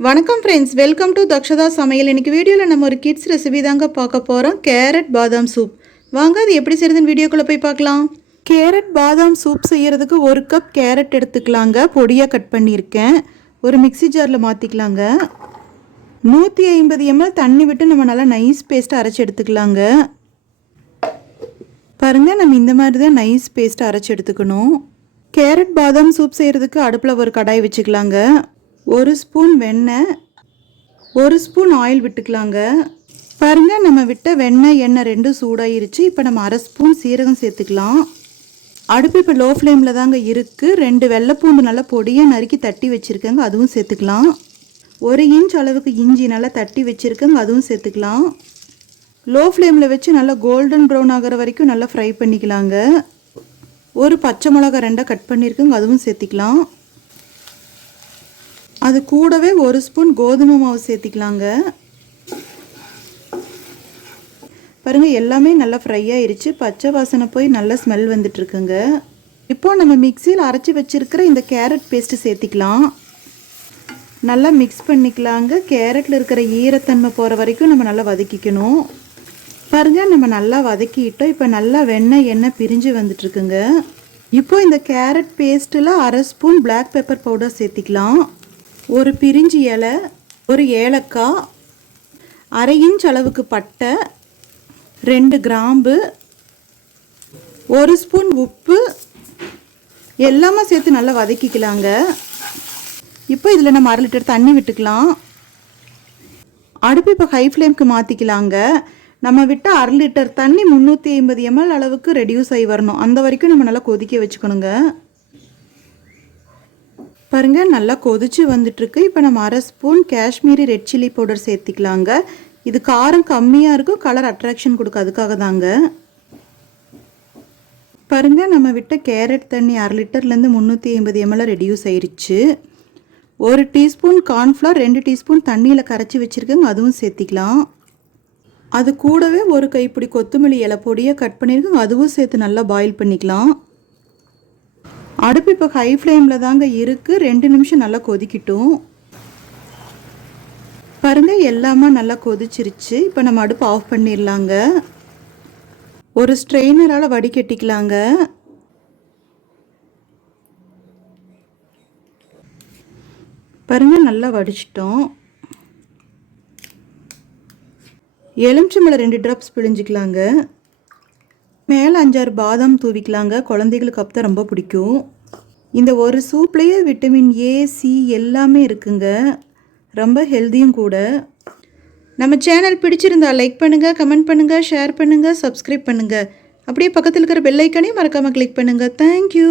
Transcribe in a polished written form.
வணக்கம் friends, welcome to Dakshata சமையல். இன்றைக்கி வீடியோவில் நம்ம ஒரு கிட்ஸ் ரெசிபி தாங்க பார்க்க போகிறோம். கேரட் பாதாம் சூப். வாங்க அது எப்படி செய்யுதுன்னு வீடியோக்குள்ளே போய் பார்க்கலாம். கேரட் பாதாம் சூப் செய்கிறதுக்கு 1 கப் கேரட் எடுத்துக்கலாங்க. பொடியாக கட் பண்ணியிருக்கேன். ஒரு மிக்சி ஜாரில் மாற்றிக்கலாங்க. 150 ml தண்ணி விட்டு நம்ம நல்லா நைஸ் பேஸ்ட்டை அரைச்சி எடுத்துக்கலாங்க. பாருங்கள், நம்ம இந்த மாதிரி தான் நைஸ் பேஸ்ட்டை அரைச்சி எடுத்துக்கணும். கேரட் பாதாம் சூப் செய்கிறதுக்கு அடுப்பில் ஒரு கடாய் வச்சுக்கலாங்க. 1 ஸ்பூன் வெண்ணெய், 1 ஸ்பூன் ஆயில் விட்டுக்கலாங்க. பாருங்கள், நம்ம விட்ட வெண்ணெய் எண்ணெய் ரெண்டும் சூடாயிருச்சு. இப்போ நம்ம 1/2 ஸ்பூன் சீரகம் சேர்த்துக்கலாம். அடுப்பு இப்போ லோ ஃப்ளேமில் தாங்க இருக்குது. 2 வெள்ளைப்பூண்டு நல்லா பொடியாக நறுக்கி தட்டி வச்சுருக்கேங்க, அதுவும் சேர்த்துக்கலாம். 1 இன்ச் அளவுக்கு இஞ்சி நல்லா தட்டி வச்சுருக்கேங்க, அதுவும் சேர்த்துக்கலாம். லோ ஃப்ளேமில் வச்சு நல்லா கோல்டன் ப்ரௌன் ஆகிற வரைக்கும் நல்லா ஃப்ரை பண்ணிக்கலாங்க. ஒரு பச்சை மிளகா 2 கட் பண்ணியிருக்கேங்க, அதுவும் சேர்த்திக்கலாம். அது கூடவே 1 ஸ்பூன் கோதுமை மாவு சேர்த்திக்கலாங்க. பாருங்கள், எல்லாமே நல்லா ஃப்ரை ஆயிருச்சு. பச்சை வாசனை போய் நல்லா ஸ்மெல் வந்துட்டுருக்குங்க. இப்போது நம்ம மிக்சியில் அரைச்சி வச்சுருக்கிற இந்த கேரட் பேஸ்ட்டு சேர்த்திக்கலாம். நல்லா மிக்ஸ் பண்ணிக்கலாங்க. கேரட்டில் இருக்கிற ஈரத்தன்மை போகிற வரைக்கும் நம்ம நல்லா வதக்கிக்கணும். பாருங்கள், நம்ம நல்லா வதக்கிட்டோம். இப்போ நல்லா வெண்ணெய் எண்ணெய் பிரிஞ்சு வந்துட்டுருக்குங்க. இப்போ இந்த கேரட் பேஸ்ட்டில் 1/2 ஸ்பூன் பிளாக் பெப்பர் பவுடர் சேர்த்திக்கலாம். ஒரு பிரிஞ்சி இலை, ஒரு ஏலக்காய், 1/2 இன்ச் அளவுக்கு பட்டை, 2 கிராம்பு, 1 ஸ்பூன் உப்பு எல்லாமே சேர்த்து நல்லா வதக்கிக்கலாங்க. இப்போ இதில் நம்ம 1/2 லிட்டர் தண்ணி விட்டுக்கலாம். அடுப்பு இப்போ ஹை ஃப்ளேம்க்கு மாற்றிக்கலாங்க. நம்ம விட்ட 1/2 லிட்டர் தண்ணி 350 ml அளவுக்கு ரெடியூஸ் ஆகி வரணும். அந்த வரைக்கும் நம்ம நல்லா கொதிக்க வச்சுக்கணுங்க. பாருங்கள், நல்லா கொதிச்சு வந்துட்டுருக்கு. இப்போ நம்ம 1/2 spoon Kashmiri red chilli powder சேர்த்திக்கலாங்க. இது காரம் கம்மியாக இருக்கும், கலர் அட்ராக்ஷன் கொடுக்கும், அதுக்காக தாங்க. பாருங்கள், நம்ம விட்ட கேரட் தண்ணி 1/2 லிட்டர்லேருந்து 350 ml ரெடியூஸ் ஆயிடுச்சு. 1 டீஸ்பூன் கார்ன்ஃப்ளவர் 2 டீஸ்பூன் தண்ணியில் கரைச்சி வச்சுருக்கேங்க, அதுவும் சேர்த்திக்கலாம். அது கூடவே ஒரு கைப்பிடி கொத்தமல்லி இலை பொடியாக கட் பண்ணியிருக்கோங்க, அதுவும் சேர்த்து நல்லா பாயில் பண்ணிக்கலாம். அடுப்பு இப்போ ஹை ஃப்ளேமில் தாங்க இருக்குது. 2 நிமிஷம் நல்லா கொதிக்கட்டும். பாருங்கள், எல்லாமே நல்லா கொதிச்சிருச்சு. இப்போ நம்ம அடுப்பு ஆஃப் பண்ணிடலாங்க. ஒரு ஸ்ட்ரெயினரால் வடிகட்டிக்கலாங்க. பாருங்கள், நல்லா வடிச்சிட்டோம். எலுமிச்சம்பழம் 2 ட்ராப்ஸ் பிழிஞ்சிக்கலாங்க. மேலே 5-6 பாதாம் தூவிக்கலாங்க. குழந்தைகளுக்கு அப்போ ரொம்ப பிடிக்கும். இந்த ஒரு சூப்லேயே விட்டமின் ஏ, சி எல்லாமே இருக்குங்க. ரொம்ப ஹெல்த்தியும் கூட. நம்ம சேனல் பிடிச்சிருந்தா லைக் பண்ணுங்கள், கமெண்ட் பண்ணுங்கள், ஷேர் பண்ணுங்கள், சப்ஸ்கிரைப் பண்ணுங்கள். அப்படியே பக்கத்தில் இருக்கிற பெல் ஐக்கானையும் மறக்காமல் கிளிக் பண்ணுங்கள். தேங்க்யூ.